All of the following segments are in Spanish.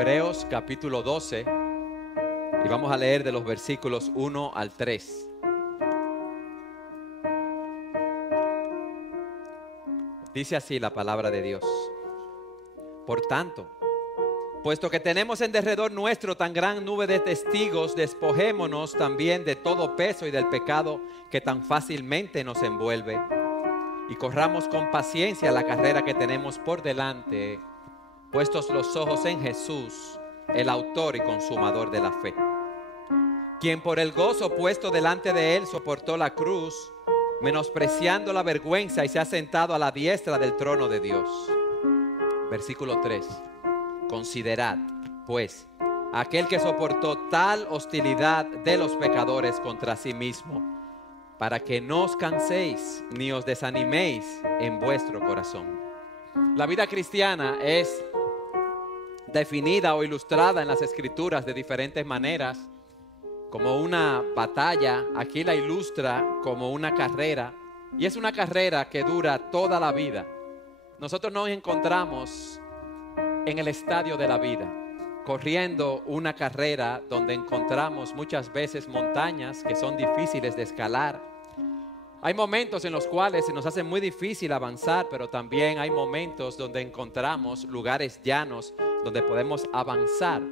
Hebreos capítulo 12 y vamos a leer de los versículos 1 al 3. Dice así la palabra de Dios. Por tanto, puesto que tenemos en derredor nuestro tan gran nube de testigos, despojémonos también de todo peso y del pecado que tan fácilmente nos envuelve, y corramos con paciencia la carrera que tenemos por delante, puestos los ojos en Jesús, el autor y consumador de la fe, quien por el gozo puesto delante de él soportó la cruz, menospreciando la vergüenza, y se ha sentado a la diestra del trono de Dios. Versículo 3. Considerad, pues, aquel que soportó tal hostilidad de los pecadores contra sí mismo, para que no os canséis ni os desaniméis en vuestro corazón. La vida cristiana es definida o ilustrada en las Escrituras de diferentes maneras, como una batalla. Aquí la ilustra como una carrera, y es una carrera que dura toda la vida. Nosotros nos encontramos en el estadio de la vida, corriendo una carrera donde encontramos muchas veces montañas que son difíciles de escalar. Hay momentos en los cuales se nos hace muy difícil avanzar, pero también hay momentos donde encontramos lugares llanos donde podemos avanzar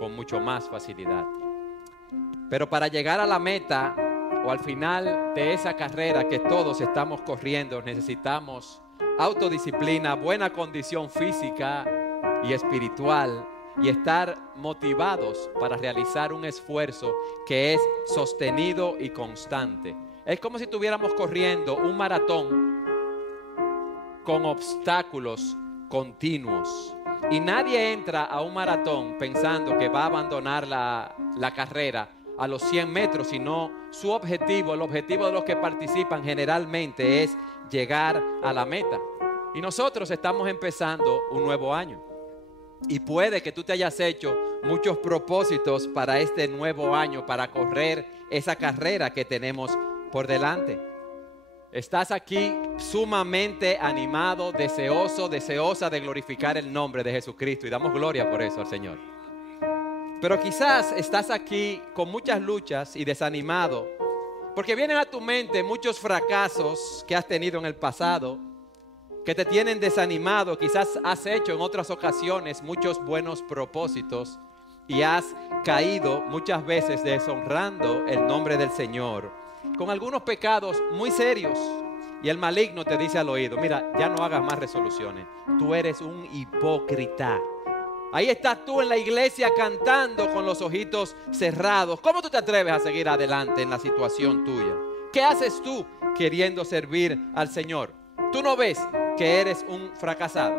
con mucho más facilidad. Pero para llegar a la meta o al final de esa carrera que todos estamos corriendo, necesitamos autodisciplina, buena condición física y espiritual, y estar motivados para realizar un esfuerzo que es sostenido y constante. Es como si estuviéramos corriendo un maratón con obstáculos continuos. Y nadie entra a un maratón pensando que va a abandonar la carrera a los 100 metros, sino su objetivo, el objetivo de los que participan generalmente es llegar a la meta. Y nosotros estamos empezando un nuevo año. Y puede que tú te hayas hecho muchos propósitos para este nuevo año, para correr esa carrera que tenemos por delante. Estás aquí sumamente animado, deseoso, deseosa de glorificar el nombre de Jesucristo, y damos gloria por eso al Señor. Pero quizás estás aquí con muchas luchas y desanimado, porque vienen a tu mente muchos fracasos que has tenido en el pasado, que te tienen desanimado. Quizás has hecho en otras ocasiones muchos buenos propósitos y has caído muchas veces deshonrando el nombre del Señor, con algunos pecados muy serios. Y el maligno te dice al oído: mira, ya no hagas más resoluciones, tú eres un hipócrita. Ahí estás tú en la iglesia cantando con los ojitos cerrados. ¿Cómo tú te atreves a seguir adelante en la situación tuya? ¿Qué haces tú queriendo servir al Señor? ¿Tú no ves que eres un fracasado?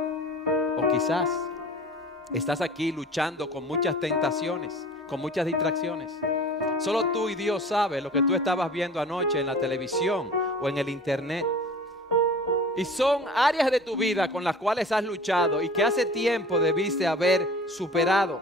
O quizás estás aquí luchando con muchas tentaciones, con muchas distracciones. Solo tú y Dios saben lo que tú estabas viendo anoche en la televisión o en el internet. Y son áreas de tu vida con las cuales has luchado y que hace tiempo debiste haber superado.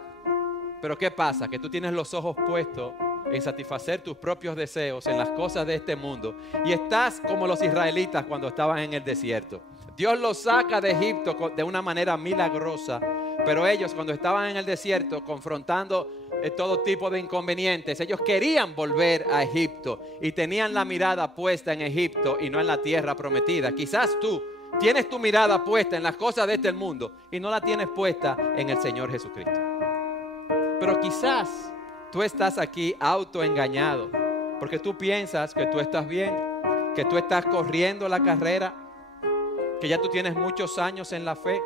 Pero ¿qué pasa? Que tú tienes los ojos puestos en satisfacer tus propios deseos, en las cosas de este mundo, y estás como los israelitas cuando estaban en el desierto. Dios los saca de Egipto de una manera milagrosa, pero ellos, cuando estaban en el desierto confrontando todo tipo de inconvenientes, ellos querían volver a Egipto y tenían la mirada puesta en Egipto y no en la tierra prometida. Quizás tú tienes tu mirada puesta en las cosas de este mundo y no la tienes puesta en el Señor Jesucristo. Pero quizás tú estás aquí autoengañado, porque tú piensas que tú estás bien, que tú estás corriendo la carrera, que ya tú tienes muchos años en la fe,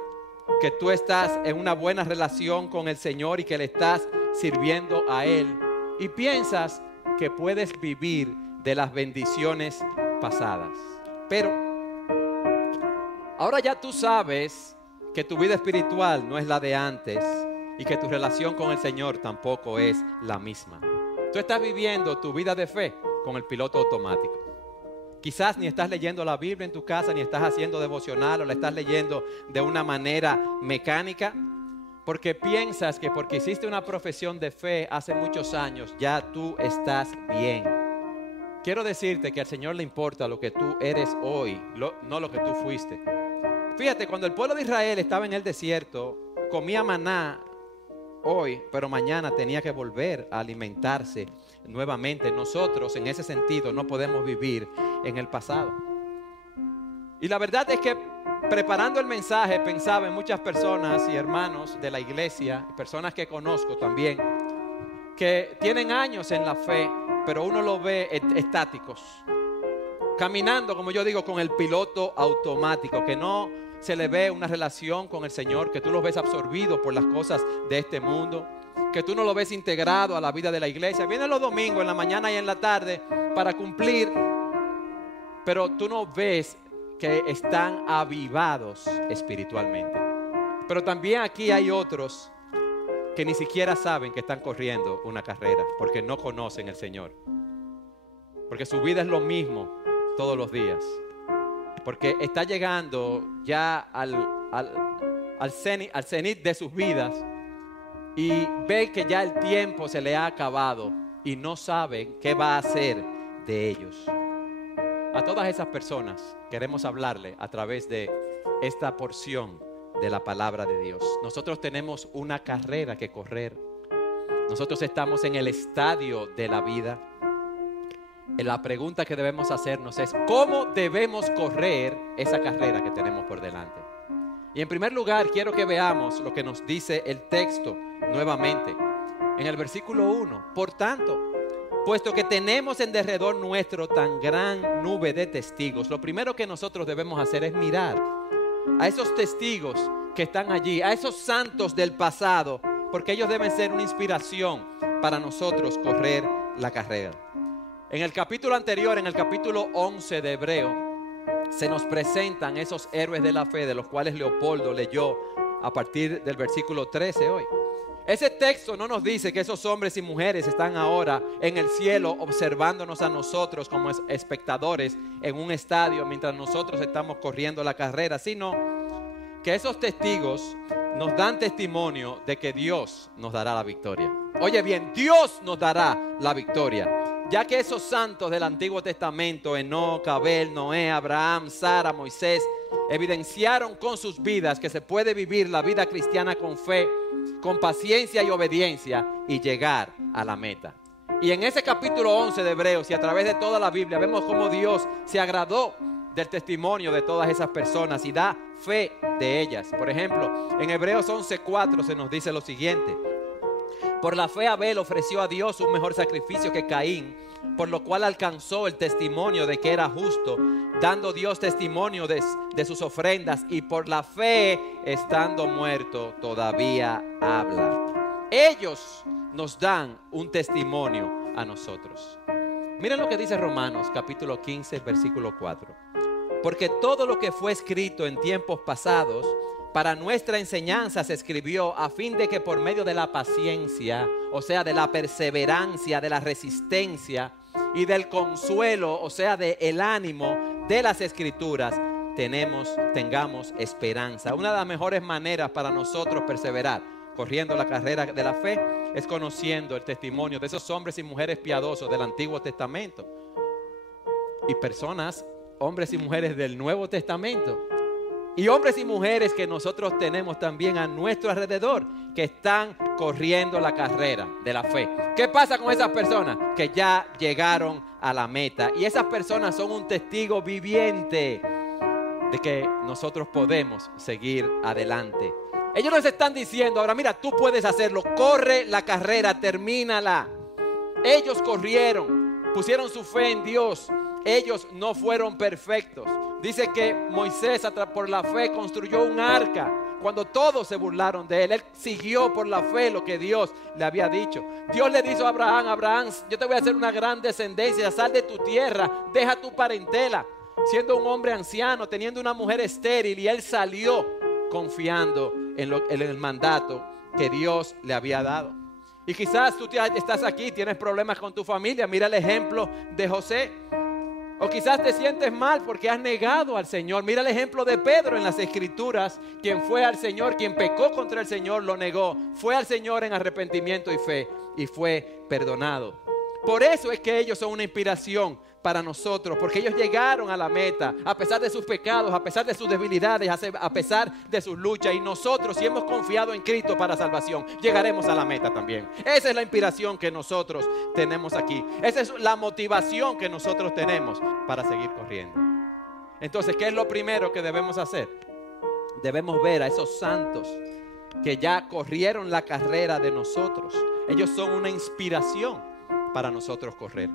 que tú estás en una buena relación con el Señor y que le estás sirviendo a Él, y piensas que puedes vivir de las bendiciones pasadas. Pero ahora ya tú sabes que tu vida espiritual no es la de antes y que tu relación con el Señor tampoco es la misma. Tú estás viviendo tu vida de fe con el piloto automático. Quizás ni estás leyendo la Biblia en tu casa, ni estás haciendo devocional, o la estás leyendo de una manera mecánica, porque piensas que porque hiciste una profesión de fe hace muchos años, ya tú estás bien. Quiero decirte que al Señor le importa lo que tú eres hoy, no lo que tú fuiste. Fíjate, cuando el pueblo de Israel estaba en el desierto, comía maná hoy, pero mañana tenía que volver a alimentarse nuevamente. Nosotros, en ese sentido, no podemos vivir en el pasado. Y la verdad es que preparando el mensaje pensaba en muchas personas y hermanos de la iglesia, personas que conozco también, que tienen años en la fe, pero uno los ve estáticos, caminando, como yo digo, con el piloto automático, que no se le ve una relación con el Señor, que tú los ves absorbidos por las cosas de este mundo, que tú no lo ves integrado a la vida de la iglesia. Vienen los domingos en la mañana y en la tarde para cumplir, pero tú no ves que están avivados espiritualmente. Pero también aquí hay otros que ni siquiera saben que están corriendo una carrera, porque no conocen al Señor, porque su vida es lo mismo todos los días, porque está llegando ya al cenit de sus vidas y ve que ya el tiempo se le ha acabado y no saben qué va a hacer de ellos. A todas esas personas queremos hablarle a través de esta porción de la palabra de Dios. Nosotros tenemos una carrera que correr. Nosotros estamos en el estadio de la vida. La pregunta que debemos hacernos es: ¿cómo debemos correr esa carrera que tenemos por delante? Y en primer lugar quiero que veamos lo que nos dice el texto nuevamente. En el versículo 1, por tanto, puesto que tenemos en derredor nuestro tan gran nube de testigos, lo primero que nosotros debemos hacer es mirar a esos testigos que están allí, a esos santos del pasado, porque ellos deben ser una inspiración para nosotros correr la carrera. En el capítulo anterior, en el capítulo 11 de Hebreo, se nos presentan esos héroes de la fe, de los cuales Leopoldo leyó a partir del versículo 13 hoy. Ese texto no nos dice que esos hombres y mujeres están ahora en el cielo observándonos a nosotros como espectadores en un estadio mientras nosotros estamos corriendo la carrera, sino que esos testigos nos dan testimonio de que Dios nos dará la victoria. Oye bien, Dios nos dará la victoria, ya que esos santos del Antiguo Testamento, Enoc, Abel, Noé, Abraham, Sara, Moisés, evidenciaron con sus vidas que se puede vivir la vida cristiana con fe, con paciencia y obediencia y llegar a la meta. Y en ese capítulo 11 de Hebreos y a través de toda la Biblia vemos cómo Dios se agradó del testimonio de todas esas personas y da fe de ellas. Por ejemplo, en Hebreos 11:4 se nos dice lo siguiente: por la fe Abel ofreció a Dios un mejor sacrificio que Caín, por lo cual alcanzó el testimonio de que era justo, dando Dios testimonio de sus ofrendas, y por la fe, estando muerto, todavía habla. Ellos nos dan un testimonio a nosotros. Miren lo que dice Romanos capítulo 15, versículo 4. Porque todo lo que fue escrito en tiempos pasados para nuestra enseñanza se escribió, a fin de que por medio de la paciencia, o sea, de la perseverancia, de la resistencia y del consuelo, o sea, del ánimo de las escrituras, tengamos esperanza. Una de las mejores maneras para nosotros perseverar corriendo la carrera de la fe es conociendo el testimonio de esos hombres y mujeres piadosos del Antiguo Testamento y personas, hombres y mujeres del Nuevo Testamento. Y hombres y mujeres que nosotros tenemos también a nuestro alrededor, que están corriendo la carrera de la fe. ¿Qué pasa con esas personas? Que ya llegaron a la meta. Y esas personas son un testigo viviente de que nosotros podemos seguir adelante. Ellos nos están diciendo: ahora mira, tú puedes hacerlo. Corre la carrera, termínala. Ellos corrieron, pusieron su fe en Dios. Ellos no fueron perfectos. Dice que Moisés por la fe construyó un arca cuando todos se burlaron de él. Él siguió por la fe lo que Dios le había dicho. Dios le dijo a Abraham: Abraham, yo te voy a hacer una gran descendencia, sal de tu tierra, deja tu parentela. Siendo un hombre anciano, teniendo una mujer estéril, y él salió confiando en el mandato que Dios le había dado. Y quizás tú estás aquí, tienes problemas con tu familia. Mira el ejemplo de José. O quizás te sientes mal porque has negado al Señor. Mira el ejemplo de Pedro en las Escrituras, quien fue al Señor, quien pecó contra el Señor, lo negó, fue al Señor en arrepentimiento y fe y fue perdonado. Por eso es que ellos son una inspiración para nosotros, porque ellos llegaron a la meta a pesar de sus pecados, a pesar de sus debilidades, a pesar de sus luchas. Y nosotros, si hemos confiado en Cristo para salvación, llegaremos a la meta también. Esa es la inspiración que nosotros tenemos aquí. Esa es la motivación que nosotros tenemos para seguir corriendo. Entonces, ¿qué es lo primero que debemos hacer? Debemos ver a esos santos que ya corrieron la carrera de nosotros. Ellos son una inspiración para nosotros correr.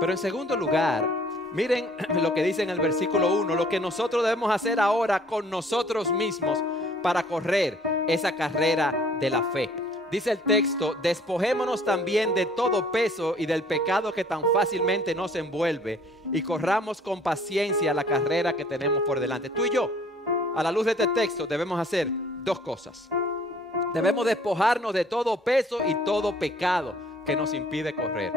Pero en segundo lugar, miren lo que dice en el versículo 1, lo que nosotros debemos hacer ahora con nosotros mismos para correr esa carrera de la fe. Dice el texto, despojémonos también de todo peso y del pecado que tan fácilmente nos envuelve y corramos con paciencia la carrera que tenemos por delante. Tú y yo, a la luz de este texto, debemos hacer dos cosas. Debemos despojarnos de todo peso y todo pecado que nos impide correr.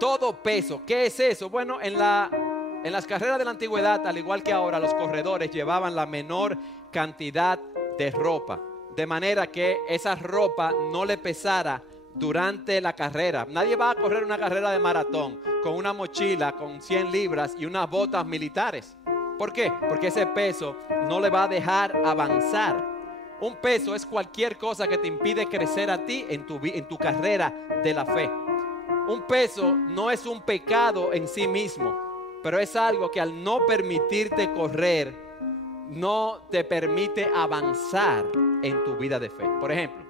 Todo peso, ¿qué es eso? Bueno, en las carreras de la antigüedad, al igual que ahora, los corredores llevaban la menor cantidad de ropa, de manera que esa ropa no le pesara durante la carrera. Nadie va a correr una carrera de maratón con una mochila con 100 libras y unas botas militares. ¿Por qué? Porque ese peso no le va a dejar avanzar. Un peso es cualquier cosa que te impide crecer a ti en tu carrera de la fe. Un peso no es un pecado en sí mismo, pero es algo que al no permitirte correr, no te permite avanzar en tu vida de fe. Por ejemplo,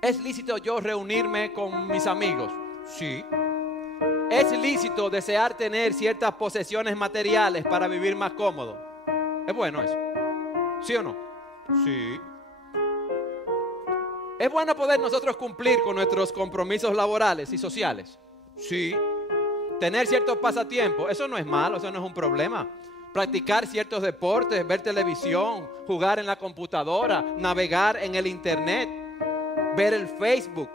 ¿es lícito yo reunirme con mis amigos? Sí. ¿Es lícito desear tener ciertas posesiones materiales para vivir más cómodo? ¿Es bueno eso? ¿Sí o no? Sí. ¿Es bueno poder nosotros cumplir con nuestros compromisos laborales y sociales? Sí. Tener ciertos pasatiempos, eso no es malo, eso no es un problema. Practicar ciertos deportes, ver televisión, jugar en la computadora, navegar en el internet, ver el Facebook,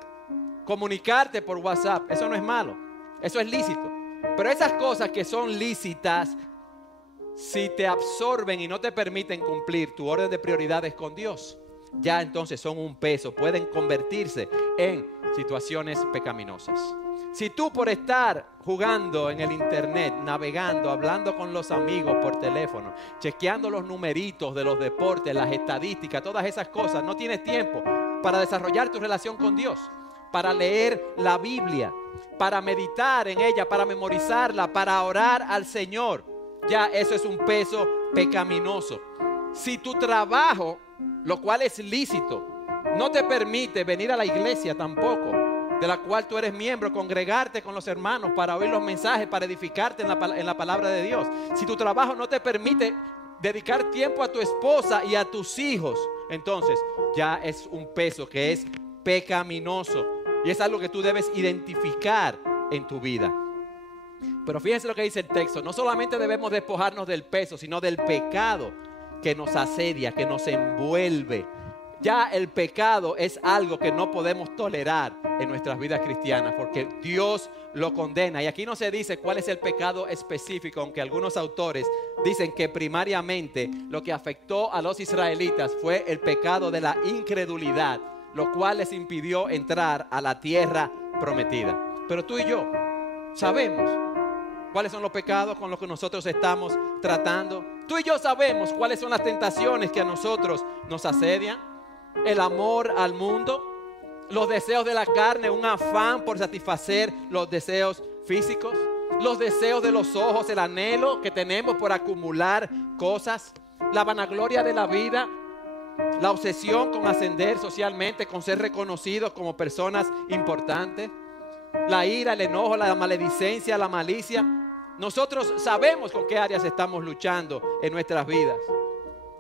comunicarte por WhatsApp, eso no es malo, eso es lícito. Pero esas cosas que son lícitas, si te absorben y no te permiten cumplir tu orden de prioridades con Dios, ya entonces son un peso, pueden convertirse en situaciones pecaminosas. Si tú por estar jugando en el internet, navegando, hablando con los amigos por teléfono, chequeando los numeritos de los deportes, las estadísticas, todas esas cosas, no tienes tiempo para desarrollar tu relación con Dios, para leer la Biblia, para meditar en ella, para memorizarla, para orar al Señor, ya eso es un peso pecaminoso. Si tu trabajo, lo cual es lícito, no te permite venir a la iglesia tampoco, de la cual tú eres miembro, congregarte con los hermanos para oír los mensajes, para edificarte en la palabra de Dios. Si tu trabajo no te permite dedicar tiempo a tu esposa y a tus hijos, entonces ya es un peso que es pecaminoso y es algo que tú debes identificar en tu vida. Pero fíjense lo que dice el texto, no solamente debemos despojarnos del peso, sino del pecado que nos asedia, que nos envuelve. Ya el pecado es algo que no podemos tolerar en nuestras vidas cristianas porque Dios lo condena. Y aquí no se dice cuál es el pecado específico, aunque algunos autores dicen que primariamente lo que afectó a los israelitas fue el pecado de la incredulidad, lo cual les impidió entrar a la tierra prometida. Pero tú y yo sabemos cuáles son los pecados con los que nosotros estamos tratando. Tú y yo sabemos cuáles son las tentaciones que a nosotros nos asedian. El amor al mundo, los deseos de la carne, un afán por satisfacer los deseos físicos, los deseos de los ojos, el anhelo que tenemos por acumular cosas, la vanagloria de la vida, la obsesión con ascender socialmente, con ser reconocidos como personas importantes, la ira, el enojo, la maledicencia, la malicia. Nosotros sabemos con qué áreas estamos luchando en nuestras vidas.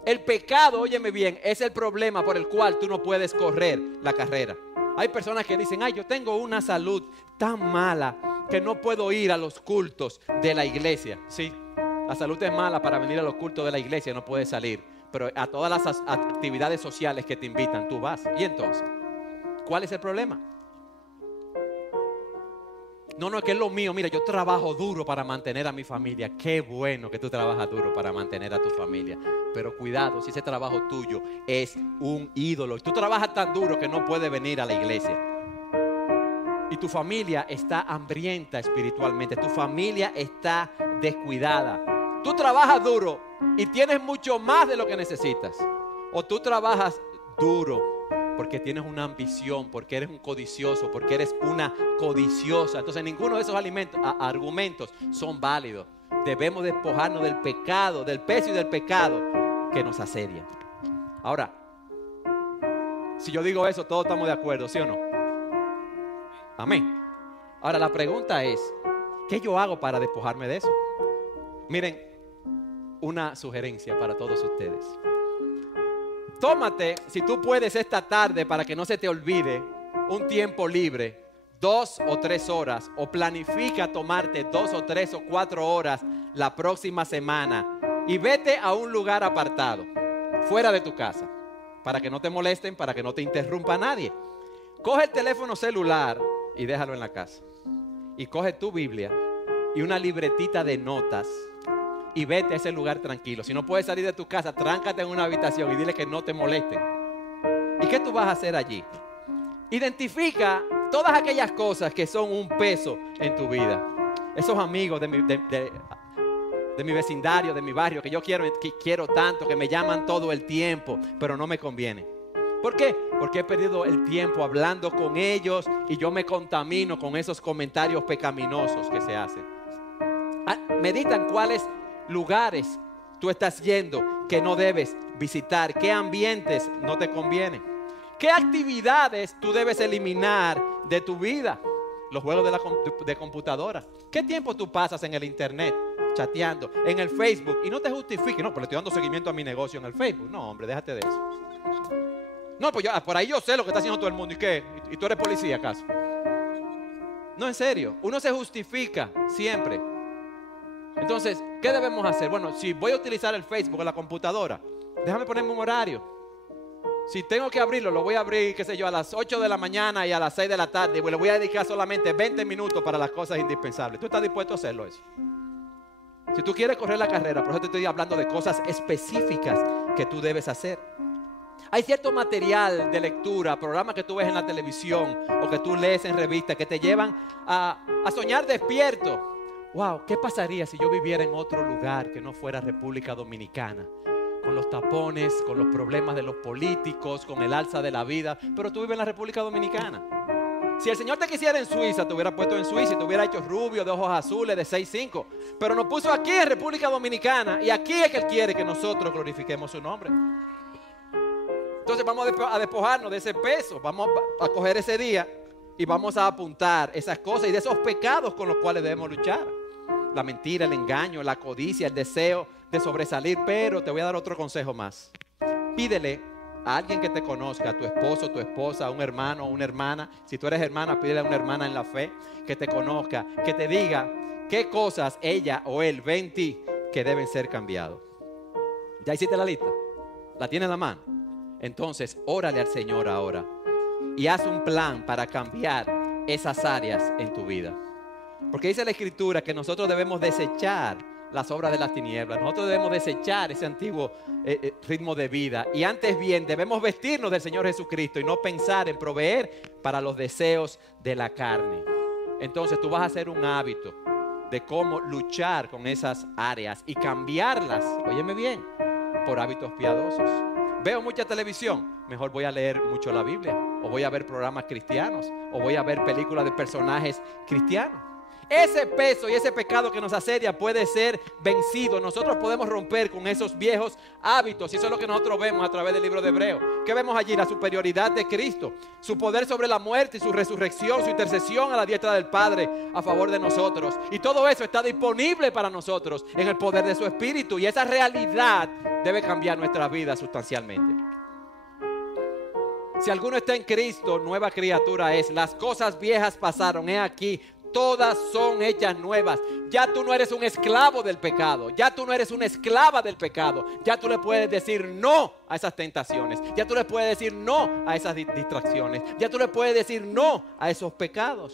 El pecado, óyeme bien, es el problema por el cual tú no puedes correr la carrera. Hay personas que dicen, yo tengo una salud tan mala que no puedo ir a los cultos de la iglesia. Sí, la salud es mala para venir a los cultos de la iglesia, no puedes salir. Pero a todas las actividades sociales que te invitan, tú vas. ¿Y entonces? ¿Cuál es el problema? No, es que es lo mío. Mira, yo trabajo duro para mantener a mi familia. Qué bueno que tú trabajas duro para mantener a tu familia. Pero cuidado, si ese trabajo tuyo es un ídolo y tú trabajas tan duro que no puedes venir a la iglesia. y tu familia está hambrienta espiritualmente, tu familia está descuidada. Tú trabajas duro y tienes mucho más de lo que necesitas. O tú trabajas duro porque tienes una ambición, porque eres un codicioso, porque eres una codiciosa. Entonces ninguno de esos argumentos son válidos. Debemos despojarnos del pecado, del peso y del pecado que nos asedia. Ahora, si yo digo eso, todos estamos de acuerdo, ¿sí o no? Amén. Ahora la pregunta es, ¿qué yo hago para despojarme de eso? Miren, una sugerencia para todos ustedes. Tómate, si tú puedes esta tarde, para que no se te olvide, un tiempo libre, 2 o 3 horas, o planifica tomarte 2 o 3 o 4 horas la próxima semana y vete a un lugar apartado, fuera de tu casa, para que no te molesten, para que no te interrumpa nadie. Coge el teléfono celular y déjalo en la casa. Y coge tu Biblia y una libretita de notas y vete a ese lugar tranquilo. Si no puedes salir de tu casa, tráncate en una habitación y dile que no te molesten. ¿Y qué tú vas a hacer allí? Identifica todas aquellas cosas que son un peso en tu vida. Esos amigos de mi vecindario, de mi barrio, que yo quiero tanto, que me llaman todo el tiempo, pero no me conviene. ¿Por qué? Porque he perdido el tiempo hablando con ellos y yo me contamino con esos comentarios pecaminosos que se hacen. Medita en cuáles lugares tú estás yendo que no debes visitar, qué ambientes no te convienen, qué actividades tú debes eliminar de tu vida. Los juegos de computadora. ¿Qué tiempo tú pasas en el internet chateando, en el Facebook? Y no te justifiques, no, pero le estoy dando seguimiento a mi negocio en el Facebook. No, hombre, déjate de eso. No, pues por ahí yo sé lo que está haciendo todo el mundo. ¿Y qué? ¿Y tú eres policía acaso? No, en serio. Uno se justifica siempre. Entonces, ¿qué debemos hacer? Bueno, si voy a utilizar el Facebook o la computadora, déjame ponerme un horario. Si tengo que abrirlo, lo voy a abrir, qué sé yo, a las 8 de la mañana y a las 6 de la tarde. Y le voy a dedicar solamente 20 minutos para las cosas indispensables. ¿Tú estás dispuesto a hacerlo eso? Si tú quieres correr la carrera, por eso te estoy hablando de cosas específicas que tú debes hacer. Hay cierto material de lectura, programas que tú ves en la televisión o que tú lees en revistas que te llevan a soñar despierto. Wow, ¿qué pasaría si yo viviera en otro lugar que no fuera República Dominicana? Con los tapones, con los problemas de los políticos, con el alza de la vida, pero tú vives en la República Dominicana. Si el Señor te quisiera en Suiza, te hubiera puesto en Suiza y te hubiera hecho rubio, de ojos azules, de 6'5". Pero nos puso aquí en República Dominicana y aquí es que Él quiere que nosotros glorifiquemos su nombre. Entonces vamos a despojarnos de ese peso, vamos a coger ese día y vamos a apuntar esas cosas y de esos pecados con los cuales debemos luchar. La mentira, el engaño, la codicia, el deseo de sobresalir. Pero te voy a dar otro consejo más. Pídele a alguien que te conozca, a tu esposo, tu esposa, a un hermano o una hermana. Si tú eres hermana, pídele a una hermana en la fe que te conozca, que te diga qué cosas ella o él ve en ti que deben ser cambiados. ¿Ya hiciste la lista? ¿La tienes en la mano? Entonces, órale al Señor ahora y haz un plan para cambiar esas áreas en tu vida. Porque dice la Escritura que nosotros debemos desechar las obras de las tinieblas. Nosotros debemos desechar ese antiguo ritmo de vida. Y antes bien, debemos vestirnos del Señor Jesucristo y no pensar en proveer para los deseos de la carne. Entonces tú vas a hacer un hábito de cómo luchar con esas áreas y cambiarlas, óyeme bien, por hábitos piadosos. Veo mucha televisión, mejor voy a leer mucho la Biblia, o voy a ver programas cristianos, o voy a ver películas de personajes cristianos. Ese peso y ese pecado que nos asedia puede ser vencido. Nosotros podemos romper con esos viejos hábitos. Y eso es lo que nosotros vemos a través del libro de Hebreos. ¿Qué vemos allí? La superioridad de Cristo, su poder sobre la muerte y su resurrección, su intercesión a la diestra del Padre a favor de nosotros. Y todo eso está disponible para nosotros en el poder de su Espíritu. Y esa realidad debe cambiar nuestra vida sustancialmente. Si alguno está en Cristo, nueva criatura es. Las cosas viejas pasaron, he aquí, todas son hechas nuevas. Ya tú no eres un esclavo del pecado. Ya tú no eres una esclava del pecado. Ya tú le puedes decir no a esas tentaciones. Ya tú le puedes decir no a esas distracciones. Ya tú le puedes decir no a esos pecados.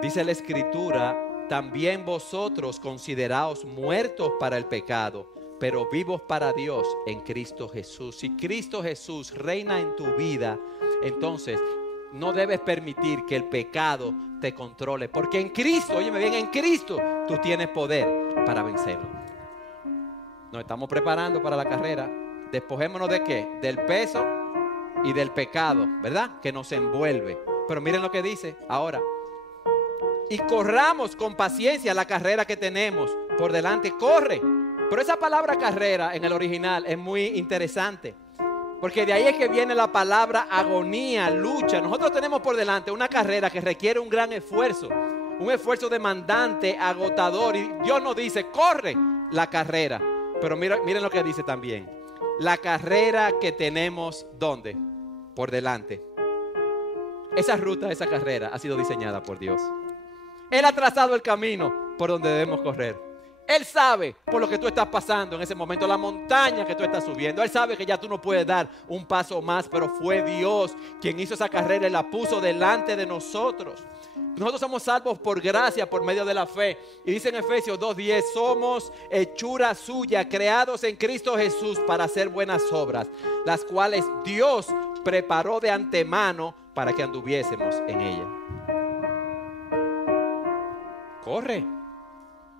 Dice la Escritura, también vosotros consideraos muertos para el pecado, pero vivos para Dios en Cristo Jesús. Si Cristo Jesús reina en tu vida, entonces no debes permitir que el pecado te controle. Porque en Cristo, óyeme bien, en Cristo tú tienes poder para vencerlo. Nos estamos preparando para la carrera. Despojémonos ¿de qué? Del peso y del pecado, ¿verdad? Que nos envuelve. Pero miren lo que dice ahora. Y corramos con paciencia la carrera que tenemos por delante. Corre. Pero esa palabra carrera en el original es muy interesante. Porque de ahí es que viene la palabra agonía, lucha. Nosotros tenemos por delante una carrera que requiere un gran esfuerzo. Un esfuerzo demandante, agotador. Y Dios nos dice, corre la carrera. Pero miren lo que dice también. La carrera que tenemos, ¿dónde? Por delante. Esa ruta, esa carrera ha sido diseñada por Dios. Él ha trazado el camino por donde debemos correr. Él sabe por lo que tú estás pasando en ese momento, la montaña que tú estás subiendo. Él sabe que ya tú no puedes dar un paso más, pero fue Dios quien hizo esa carrera y la puso delante de nosotros. Nosotros somos salvos por gracia, por medio de la fe. Y dice en Efesios 2:10, somos hechura suya, creados en Cristo Jesús para hacer buenas obras, las cuales Dios preparó de antemano para que anduviésemos en ella. Corre,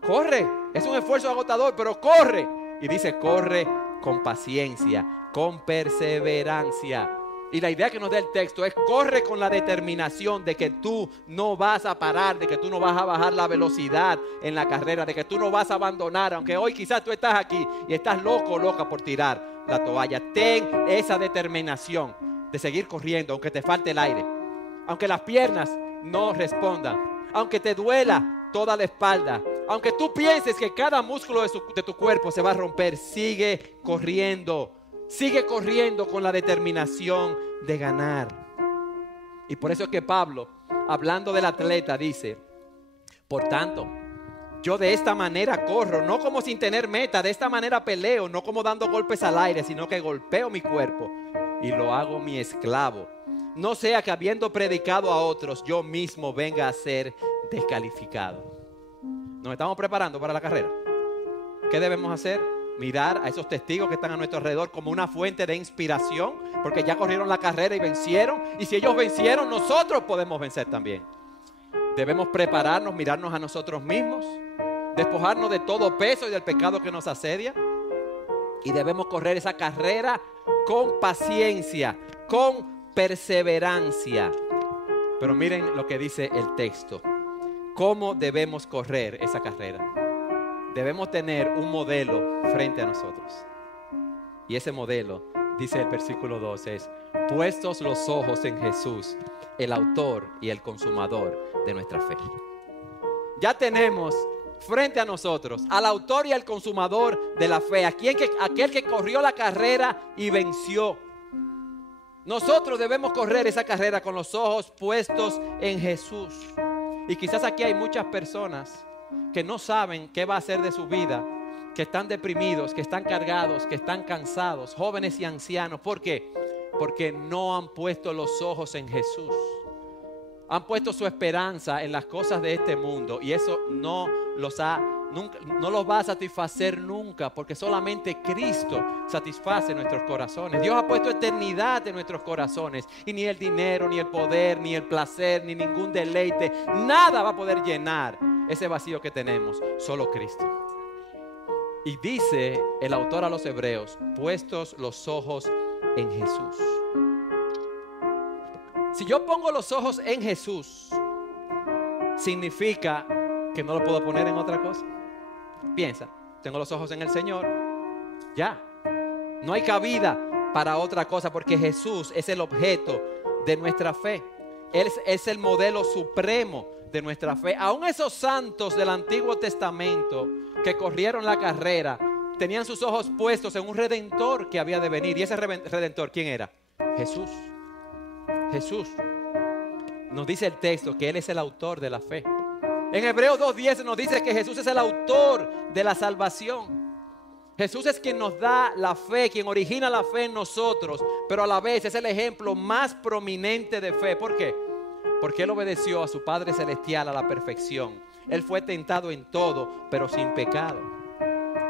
corre. Es un esfuerzo agotador, pero corre. Y dice, corre con paciencia, con perseverancia. Y la idea que nos da el texto es, corre con la determinación de que tú no vas a parar, de que tú no vas a bajar la velocidad en la carrera, de que tú no vas a abandonar, aunque hoy quizás tú estás aquí y estás loco o loca por tirar la toalla. Ten esa determinación de seguir corriendo, aunque te falte el aire, aunque las piernas no respondan, aunque te duela toda la espalda, aunque tú pienses que cada músculo de tu cuerpo se va a romper, sigue corriendo. Sigue corriendo con la determinación de ganar. Y por eso es que Pablo, hablando del atleta, dice, por tanto, yo de esta manera corro, no como sin tener meta, de esta manera peleo, no como dando golpes al aire, sino que golpeo mi cuerpo y lo hago mi esclavo. No sea que habiendo predicado a otros, yo mismo venga a ser descalificado. Nos estamos preparando para la carrera. ¿Qué debemos hacer? Mirar a esos testigos que están a nuestro alrededor como una fuente de inspiración, porque ya corrieron la carrera y vencieron. Y si ellos vencieron, nosotros podemos vencer también. Debemos prepararnos, mirarnos a nosotros mismos, despojarnos de todo peso y del pecado que nos asedia. Y debemos correr esa carrera con paciencia, con perseverancia. Pero miren lo que dice el texto. ¿Cómo debemos correr esa carrera? Debemos tener un modelo frente a nosotros. Y ese modelo, dice el versículo 2, es puestos los ojos en Jesús, el autor y el consumador de nuestra fe. Ya tenemos frente a nosotros al autor y al consumador de la fe, aquel que corrió la carrera y venció. Nosotros debemos correr esa carrera con los ojos puestos en Jesús. Y quizás aquí hay muchas personas que no saben qué va a hacer de su vida, que están deprimidos, que están cargados, que están cansados, jóvenes y ancianos. ¿Por qué? Porque no han puesto los ojos en Jesús. Han puesto su esperanza en las cosas de este mundo y eso no los va a satisfacer nunca, porque solamente Cristo satisface nuestros corazones. Dios ha puesto eternidad en nuestros corazones y ni el dinero, ni el poder, ni el placer, ni ningún deleite, nada va a poder llenar ese vacío que tenemos, solo Cristo. Y dice el autor a los Hebreos, puestos los ojos en Jesús. Si yo pongo los ojos en Jesús, significa que no lo puedo poner en otra cosa. Piensa, tengo los ojos en el Señor, ya. No hay cabida para otra cosa, porque Jesús es el objeto de nuestra fe. Él es el modelo supremo de nuestra fe. Aún esos santos del Antiguo Testamento que corrieron la carrera tenían sus ojos puestos en un redentor que había de venir. ¿Y ese redentor quién era? Jesús. Jesús. Nos dice el texto que Él es el autor de la fe. En Hebreos 2:10 nos dice que Jesús es el autor de la salvación. Jesús es quien nos da la fe, quien origina la fe en nosotros, pero a la vez es el ejemplo más prominente de fe. ¿Por qué? Porque Él obedeció a su Padre Celestial a la perfección. Él fue tentado en todo, pero sin pecado.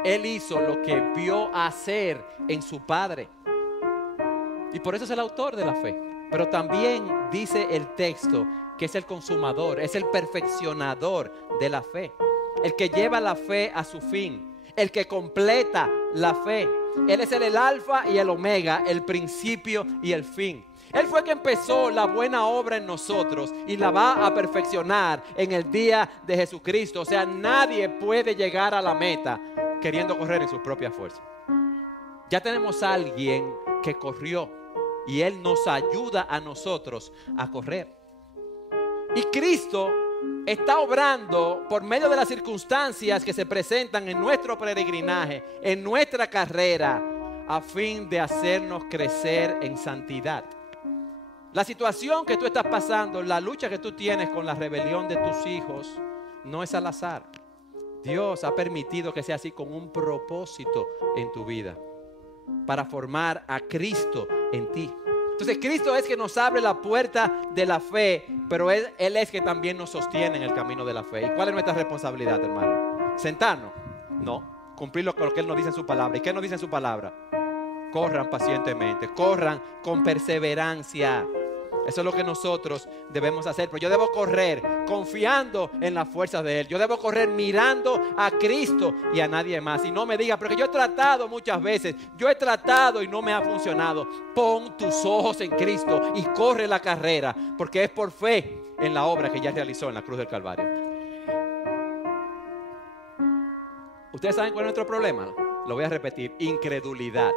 Él hizo lo que vio hacer en su Padre. Y por eso es el autor de la fe. Pero también dice el texto que es el consumador, es el perfeccionador de la fe. El que lleva la fe a su fin, el que completa la fe. Él es el alfa y el omega, el principio y el fin. Él fue el que empezó la buena obra en nosotros y la va a perfeccionar en el día de Jesucristo. O sea, nadie puede llegar a la meta queriendo correr en sus propias fuerzas. Ya tenemos a alguien que corrió y Él nos ayuda a nosotros a correr. Y Cristo está obrando por medio de las circunstancias que se presentan en nuestro peregrinaje, en nuestra carrera, a fin de hacernos crecer en santidad. La situación que tú estás pasando, la lucha que tú tienes con la rebelión de tus hijos, no es al azar. Dios ha permitido que sea así con un propósito en tu vida, para formar a Cristo en ti. Entonces Cristo es que nos abre la puerta de la fe, pero Él es que también nos sostiene en el camino de la fe. ¿Y cuál es nuestra responsabilidad, hermano? ¿Sentarnos? No. Cumplir lo que Él nos dice en su palabra. ¿Y qué nos dice en su palabra? Corran pacientemente, corran con perseverancia. Eso es lo que nosotros debemos hacer. Pero yo debo correr confiando en las fuerzas de Él. Yo debo correr mirando a Cristo y a nadie más. Y no me diga, porque yo he tratado muchas veces. Yo he tratado y no me ha funcionado. Pon tus ojos en Cristo y corre la carrera, porque es por fe en la obra que ya realizó en la cruz del Calvario. ¿Ustedes saben cuál es nuestro problema? Lo voy a repetir: incredulidad.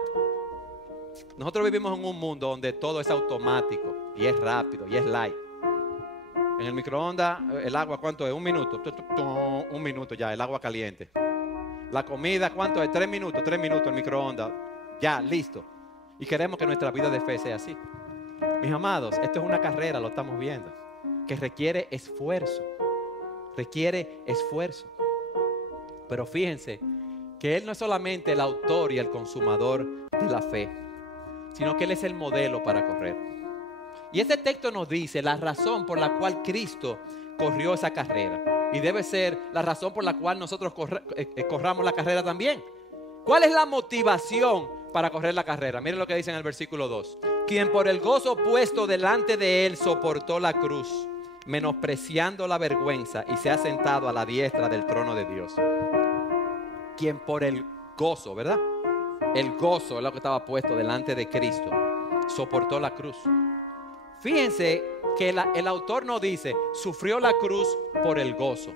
Nosotros vivimos en un mundo donde todo es automático y es rápido y es light. En el microondas, el agua, ¿cuánto es? 1 minuto. 1 minuto ya, el agua caliente. La comida, ¿cuánto es? 3 minutos. 3 minutos el microondas. Ya, listo. Y queremos que nuestra vida de fe sea así. Mis amados, esto es una carrera, lo estamos viendo, que requiere esfuerzo. Requiere esfuerzo. Pero fíjense que Él no es solamente el autor y el consumador de la fe, sino que Él es el modelo para correr. Y este texto nos dice la razón por la cual Cristo corrió esa carrera. Y debe ser la razón por la cual nosotros corramos la carrera también. ¿Cuál es la motivación para correr la carrera? Miren lo que dice en el versículo 2. Quien por el gozo puesto delante de Él soportó la cruz, menospreciando la vergüenza, y se ha sentado a la diestra del trono de Dios. Quien por el gozo, ¿verdad? El gozo es lo que estaba puesto delante de Cristo, soportó la cruz. Fíjense que el autor no dice sufrió la cruz por el gozo.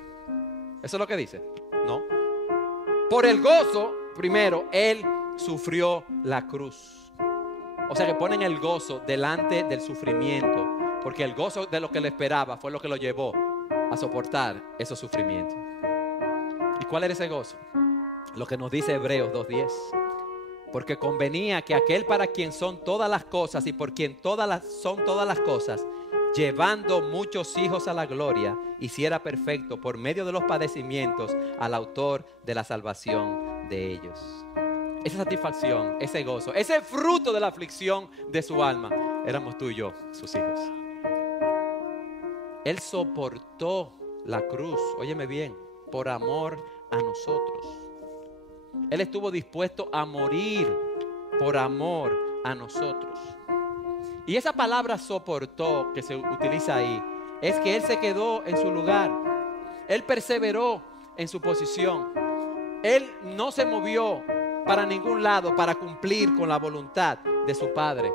¿Eso es lo que dice? No. Por el gozo, primero, Él sufrió la cruz. O sea que ponen el gozo delante del sufrimiento, porque el gozo de lo que le esperaba fue lo que lo llevó a soportar esos sufrimientos. ¿Y cuál era ese gozo? Lo que nos dice Hebreos 2:10. Porque convenía que aquel para quien son todas las cosas y por quien son todas las cosas, llevando muchos hijos a la gloria, hiciera perfecto por medio de los padecimientos al autor de la salvación de ellos. Esa satisfacción, ese gozo, ese fruto de la aflicción de su alma, éramos tú y yo, sus hijos. Él soportó la cruz, óyeme bien, por amor a nosotros. Él estuvo dispuesto a morir por amor a nosotros. Y esa palabra soportó que se utiliza ahí es que Él se quedó en su lugar. Él perseveró en su posición. Él no se movió para ningún lado para cumplir con la voluntad de su Padre.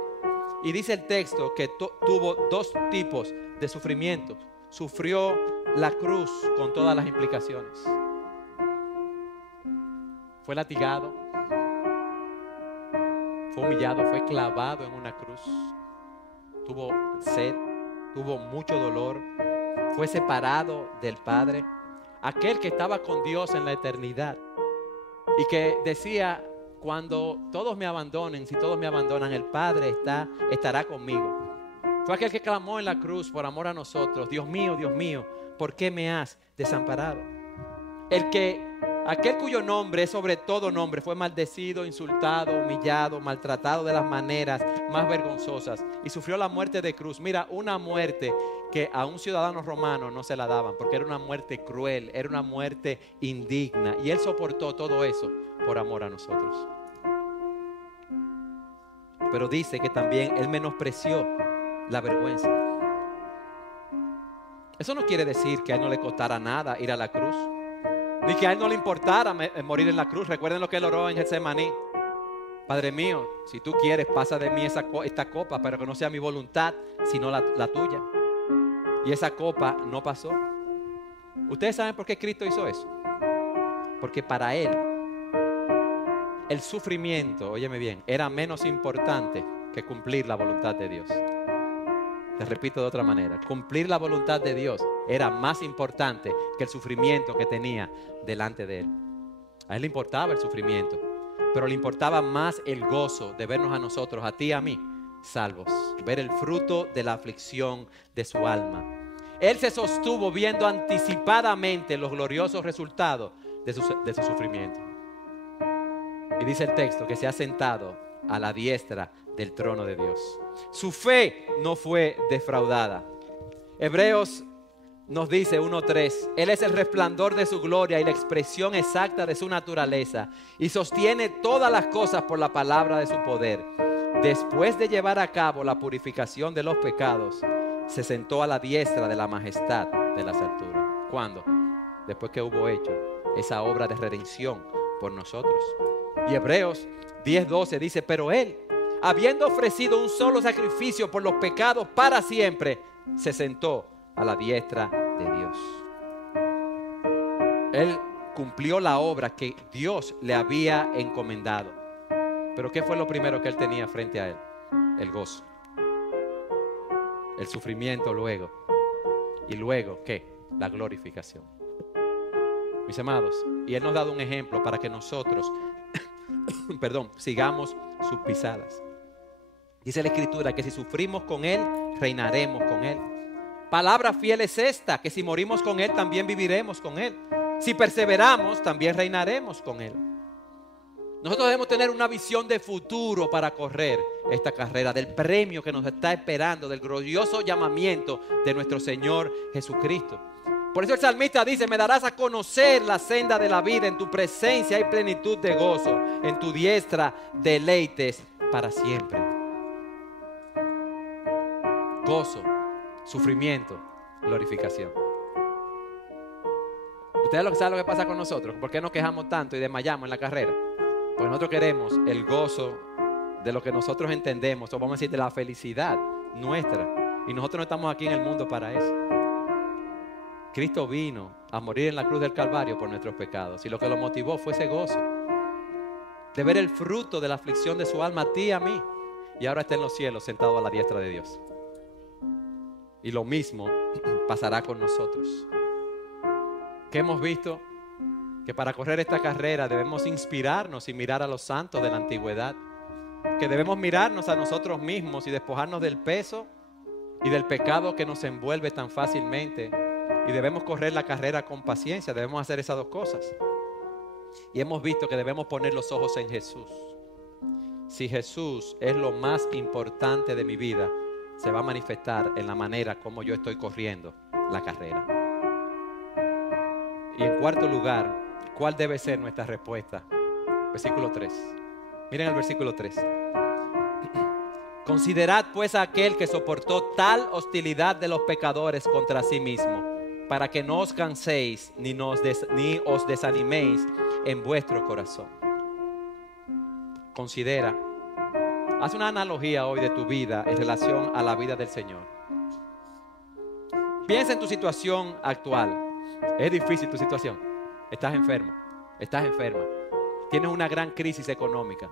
Y dice el texto que tuvo 2 tipos de sufrimientos. Sufrió la cruz con todas las implicaciones. Fue latigado, fue humillado, fue clavado en una cruz, tuvo sed, tuvo mucho dolor, fue separado del Padre, aquel que estaba con Dios en la eternidad y que decía: cuando todos me abandonen, si todos me abandonan, el Padre estará conmigo. Fue aquel que clamó en la cruz por amor a nosotros: Dios mío, ¿por qué me has desamparado? Aquel cuyo nombre es sobre todo nombre fue maldecido, insultado, humillado, maltratado de las maneras más vergonzosas y sufrió la muerte de cruz. Mira, una muerte que a un ciudadano romano no se la daban, porque era una muerte cruel, era una muerte indigna, y Él soportó todo eso por amor a nosotros. Pero dice que también Él menospreció la vergüenza. Eso no quiere decir que a él no le costara nada ir a la cruz, ni que a él no le importara morir en la cruz. Recuerden lo que él oró en Getsemaní: Padre mío, si tú quieres, pasa de mí esta copa, pero que no sea mi voluntad, sino la tuya. Y esa copa no pasó. ¿Ustedes saben por qué Cristo hizo eso? Porque para él el sufrimiento, óyeme bien, era menos importante que cumplir la voluntad de Dios. Te repito de otra manera: cumplir la voluntad de Dios era más importante que el sufrimiento que tenía delante de él. A él le importaba el sufrimiento, pero le importaba más el gozo de vernos a nosotros, a ti y a mí, salvos. Ver el fruto de la aflicción de su alma. Él se sostuvo viendo anticipadamente los gloriosos resultados de su sufrimiento. Y dice el texto que se ha sentado a la diestra del trono de Dios. Su fe no fue defraudada. Hebreos nos dice 1:3: Él es el resplandor de su gloria y la expresión exacta de su naturaleza, y sostiene todas las cosas por la palabra de su poder. Después de llevar a cabo la purificación de los pecados, se sentó a la diestra de la majestad de las alturas. ¿Cuándo? Después que hubo hecho esa obra de redención por nosotros. Y Hebreos 10:12 dice: pero él, habiendo ofrecido un solo sacrificio por los pecados para siempre, se sentó a la diestra de Dios. Él cumplió la obra que Dios le había encomendado. Pero ¿qué fue lo primero que él tenía frente a él? El gozo. El sufrimiento luego. Y luego, ¿qué? La glorificación. Mis amados, y él nos ha dado un ejemplo para que nosotros sigamos sus pisadas. Dice la Escritura que si sufrimos con él, reinaremos con él. Palabra fiel es esta, que si morimos con él, también viviremos con él. Si perseveramos, también reinaremos con él. Nosotros debemos tener una visión de futuro para correr esta carrera, del premio que nos está esperando, del glorioso llamamiento de nuestro Señor Jesucristo. Por eso el salmista dice: me darás a conocer la senda de la vida, en tu presencia hay plenitud de gozo, en tu diestra deleites para siempre. Gozo, sufrimiento, glorificación. ¿Ustedes saben lo que pasa con nosotros? ¿Por qué nos quejamos tanto y desmayamos en la carrera? Porque nosotros queremos el gozo de lo que nosotros entendemos, o vamos a decir de la felicidad nuestra. Y nosotros no estamos aquí en el mundo para eso. Cristo vino a morir en la cruz del Calvario por nuestros pecados, y lo que lo motivó fue ese gozo de ver el fruto de la aflicción de su alma a ti y a mí. Y ahora está en los cielos sentado a la diestra de Dios. Y lo mismo pasará con nosotros. ¿Qué hemos visto? Que para correr esta carrera debemos inspirarnos y mirar a los santos de la antigüedad. Que debemos mirarnos a nosotros mismos y despojarnos del peso y del pecado que nos envuelve tan fácilmente. Y debemos correr la carrera con paciencia. Debemos hacer esas dos cosas. Y hemos visto que debemos poner los ojos en Jesús. Si Jesús es lo más importante de mi vida, se va a manifestar en la manera como yo estoy corriendo la carrera. Y en cuarto lugar, ¿cuál debe ser nuestra respuesta? Versículo 3. Miren el versículo 3. Considerad pues a aquel que soportó tal hostilidad de los pecadores contra sí mismo, para que no os canséis ni os desaniméis en vuestro corazón. Considera. Haz una analogía hoy de tu vida en relación a la vida del Señor. Piensa en tu situación actual. Es difícil tu situación. Estás enfermo. Estás enferma. Tienes una gran crisis económica.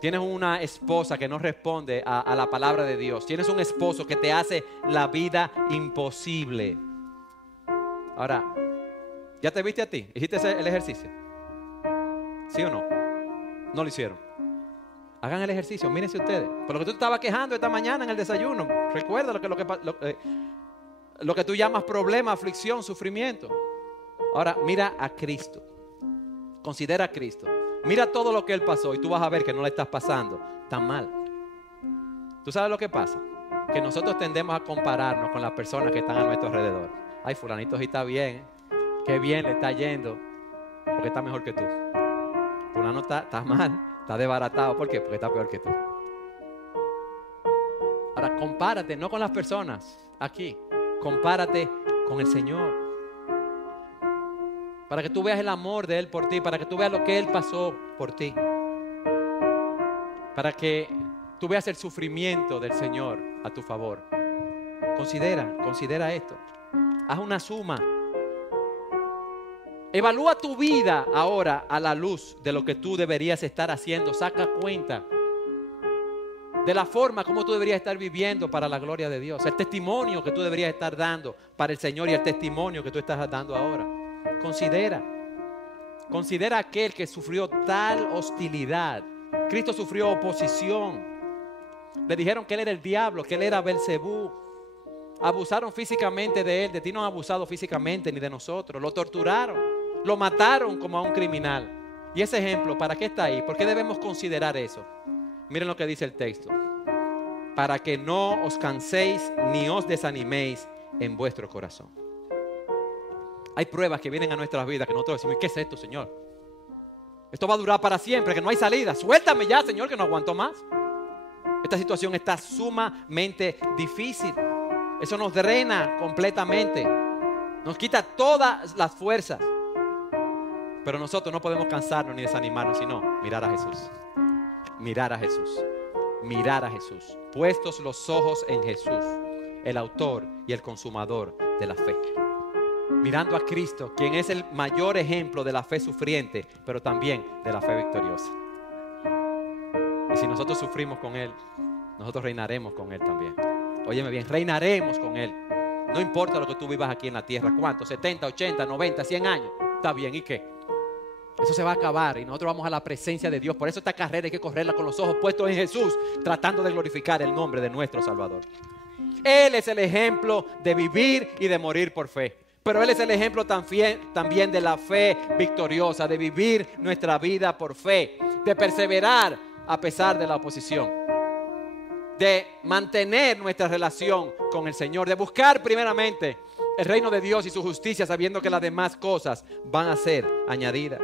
Tienes una esposa que no responde a la palabra de Dios. Tienes un esposo que te hace la vida imposible. Ahora, ¿ya te viste a ti? ¿Hiciste el ejercicio? ¿Sí o no? No lo hicieron. Hagan el ejercicio, mírense ustedes. Por lo que tú estabas quejando esta mañana en el desayuno. Recuerda lo que tú llamas problema, aflicción, sufrimiento. Ahora mira a Cristo. Considera a Cristo. Mira todo lo que Él pasó y tú vas a ver que no le estás pasando tan mal. ¿Tú sabes lo que pasa? Que nosotros tendemos a compararnos con las personas que están a nuestro alrededor. Ay, fulanito sí está bien. Qué bien le está yendo. Porque está mejor que tú. Fulano está mal. Está desbaratado. ¿Por qué? Porque está peor que tú. Ahora, compárate, no con las personas aquí, compárate con el Señor. Para que tú veas el amor de Él por ti, para que tú veas lo que Él pasó por ti. Para que tú veas el sufrimiento del Señor a tu favor. Considera esto. Haz una suma. Evalúa tu vida ahora a la luz de lo que tú deberías estar haciendo. Saca cuenta de la forma como tú deberías estar viviendo para la gloria de Dios. El testimonio que tú deberías estar dando para el Señor y el testimonio que tú estás dando ahora. Considera aquel que sufrió tal hostilidad. Cristo sufrió oposición. Le dijeron que Él era el diablo, que Él era Belcebú. Abusaron físicamente de Él. De ti no han abusado físicamente ni de nosotros. Lo torturaron, lo mataron como a un criminal. Y ese ejemplo, ¿para qué está ahí? ¿Por qué debemos considerar eso? Miren lo que dice el texto. Para que no os canséis ni os desaniméis en vuestro corazón. Hay pruebas que vienen a nuestras vidas que nosotros decimos, ¿qué es esto, Señor? Esto va a durar para siempre, que no hay salida. Suéltame ya, Señor, que no aguanto más. Esta situación está sumamente difícil. Eso nos drena completamente. Nos quita todas las fuerzas. Pero nosotros no podemos cansarnos ni desanimarnos, sino mirar a Jesús. Mirar a Jesús. Mirar a Jesús. Puestos los ojos en Jesús, el autor y el consumador de la fe. Mirando a Cristo, quien es el mayor ejemplo de la fe sufriente, pero también de la fe victoriosa. Y si nosotros sufrimos con Él, nosotros reinaremos con Él también. Óyeme bien, reinaremos con Él. No importa lo que tú vivas aquí en la tierra. ¿Cuánto? 70, 80, 90, 100 años. Está bien, ¿y qué? Eso se va a acabar y nosotros vamos a la presencia de Dios. Por eso esta carrera hay que correrla con los ojos puestos en Jesús, tratando de glorificar el nombre de nuestro Salvador. Él es el ejemplo de vivir y de morir por fe. Pero Él es el ejemplo también de la fe victoriosa, de vivir nuestra vida por fe, de perseverar a pesar de la oposición, de mantener nuestra relación con el Señor, de buscar primeramente el reino de Dios y su justicia, sabiendo que las demás cosas van a ser añadidas.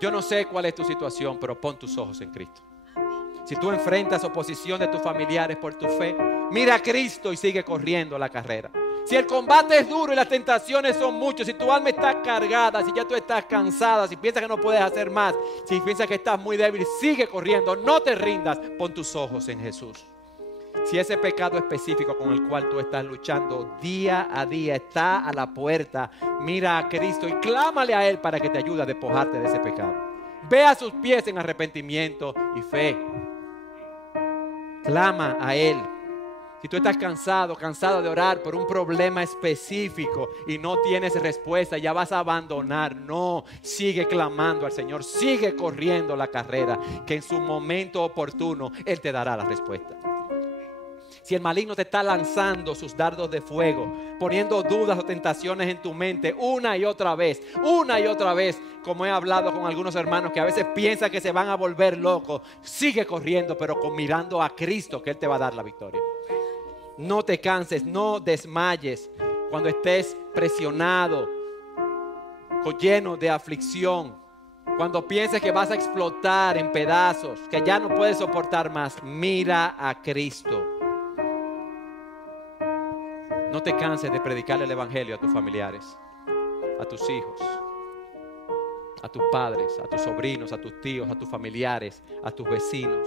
Yo no sé cuál es tu situación, pero pon tus ojos en Cristo. Si tú enfrentas oposición de tus familiares por tu fe, mira a Cristo y sigue corriendo la carrera. Si el combate es duro y las tentaciones son muchas, si tu alma está cargada, si ya tú estás cansada, si piensas que no puedes hacer más, si piensas que estás muy débil, sigue corriendo, no te rindas, pon tus ojos en Jesús. Si ese pecado específico con el cual tú estás luchando día a día está a la puerta, mira a Cristo y clámale a Él para que te ayude a despojarte de ese pecado. Ve a sus pies en arrepentimiento y fe. Clama a Él. Si tú estás cansada de orar por un problema específico y no tienes respuesta, ya vas a abandonar. No, sigue clamando al Señor, sigue corriendo la carrera, que en su momento oportuno Él te dará la respuesta. Si el maligno te está lanzando sus dardos de fuego, poniendo dudas o tentaciones en tu mente una y otra vez, como he hablado con algunos hermanos que a veces piensan que se van a volver locos, sigue corriendo, pero mirando a Cristo, que Él te va a dar la victoria. No te canses, no desmayes cuando estés presionado, lleno de aflicción. Cuando pienses que vas a explotar en pedazos, que ya no puedes soportar más, mira a Cristo. No te canses de predicarle el evangelio a tus familiares, a tus hijos, a tus padres, a tus sobrinos, a tus tíos, a tus familiares, a tus vecinos.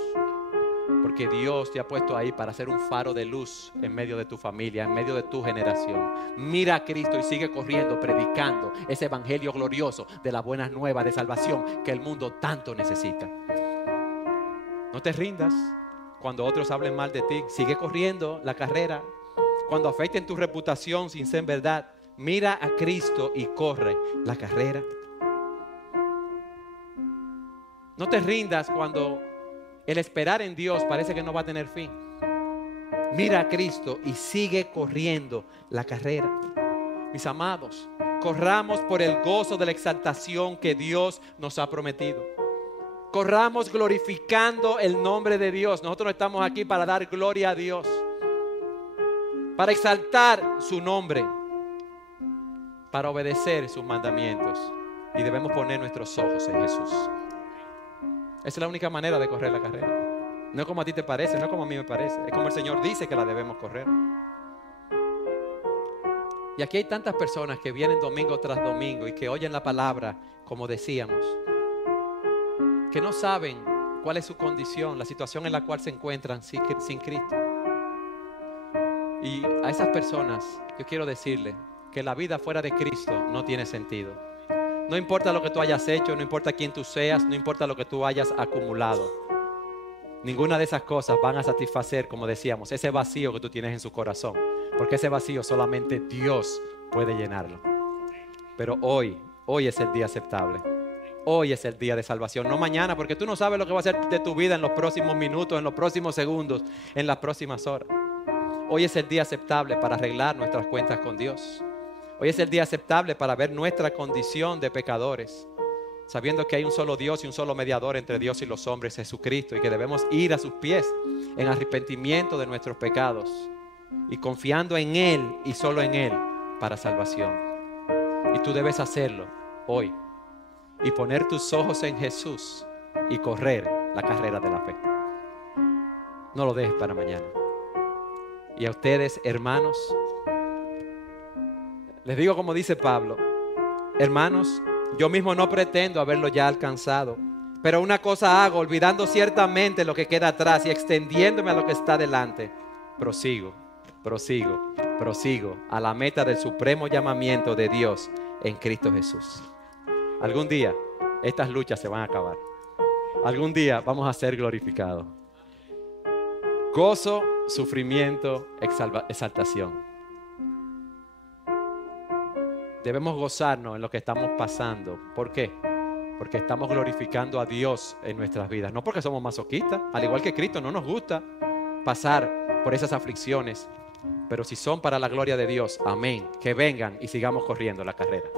Porque Dios te ha puesto ahí para ser un faro de luz en medio de tu familia, en medio de tu generación. Mira a Cristo y sigue corriendo, predicando ese evangelio glorioso de las buenas nuevas de salvación que el mundo tanto necesita. No te rindas cuando otros hablen mal de ti. Sigue corriendo la carrera. Cuando afecten tu reputación sin ser verdad, mira a Cristo y corre la carrera. No te rindas cuando el esperar en Dios parece que no va a tener fin. Mira a Cristo y sigue corriendo la carrera. Mis amados, corramos por el gozo de la exaltación que Dios nos ha prometido. Corramos glorificando el nombre de Dios. Nosotros estamos aquí para dar gloria a Dios, para exaltar su nombre, para obedecer sus mandamientos. Y debemos poner nuestros ojos en Jesús. Esa es la única manera de correr la carrera. No es como a ti te parece, no es como a mí me parece. Es como el Señor dice que la debemos correr. Y aquí hay tantas personas que vienen domingo tras domingo y que oyen la palabra, como decíamos, que no saben cuál es su condición, la situación en la cual se encuentran sin Cristo. Y a esas personas yo quiero decirle que la vida fuera de Cristo no tiene sentido. No importa lo que tú hayas hecho, no importa quién tú seas, no importa lo que tú hayas acumulado. Ninguna de esas cosas van a satisfacer, como decíamos, ese vacío que tú tienes en su corazón. Porque ese vacío solamente Dios puede llenarlo. Pero hoy es el día aceptable. Hoy es el día de salvación, no mañana, porque tú no sabes lo que va a ser de tu vida en los próximos minutos, en los próximos segundos, en las próximas horas. Hoy es el día aceptable para arreglar nuestras cuentas con Dios. Hoy es el día aceptable para ver nuestra condición de pecadores, sabiendo que hay un solo Dios y un solo mediador entre Dios y los hombres, Jesucristo, y que debemos ir a sus pies en arrepentimiento de nuestros pecados y confiando en Él y solo en Él para salvación. Y tú debes hacerlo hoy y poner tus ojos en Jesús y correr la carrera de la fe. No lo dejes para mañana. Y a ustedes, hermanos, les digo como dice Pablo: hermanos, yo mismo no pretendo haberlo ya alcanzado, pero una cosa hago, olvidando ciertamente lo que queda atrás y extendiéndome a lo que está delante, prosigo a la meta del supremo llamamiento de Dios en Cristo Jesús. Algún día estas luchas se van a acabar. Algún día vamos a ser glorificados. Gozo, sufrimiento, exaltación. Debemos gozarnos en lo que estamos pasando. ¿Por qué? Porque estamos glorificando a Dios en nuestras vidas. No porque somos masoquistas. Al igual que Cristo, no nos gusta pasar por esas aflicciones. Pero si son para la gloria de Dios, amén. Que vengan y sigamos corriendo la carrera.